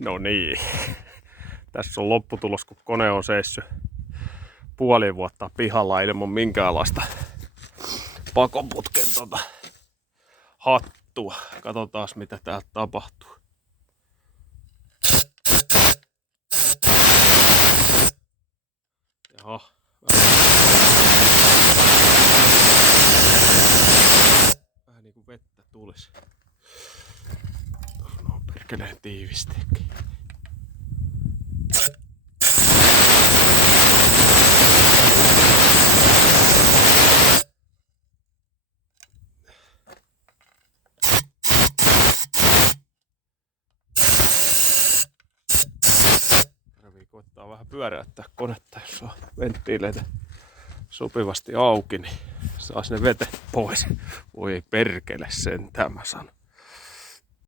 No niin. Tässä on lopputulos, kun kone on seissyt puoli vuotta pihalla ilman minkäänlaista pakoputken hattua. Katsotaan mitä täällä tapahtuu. Jaha. Vähän niinku vettä tulisi. Tuossa on perkeleen tiivisteekin. Koittaa vähän pyöräyttää konetta, jos on venttiileitä sopivasti auki, niin saa sinne vete pois. Voi perkele sentään, mä sanon.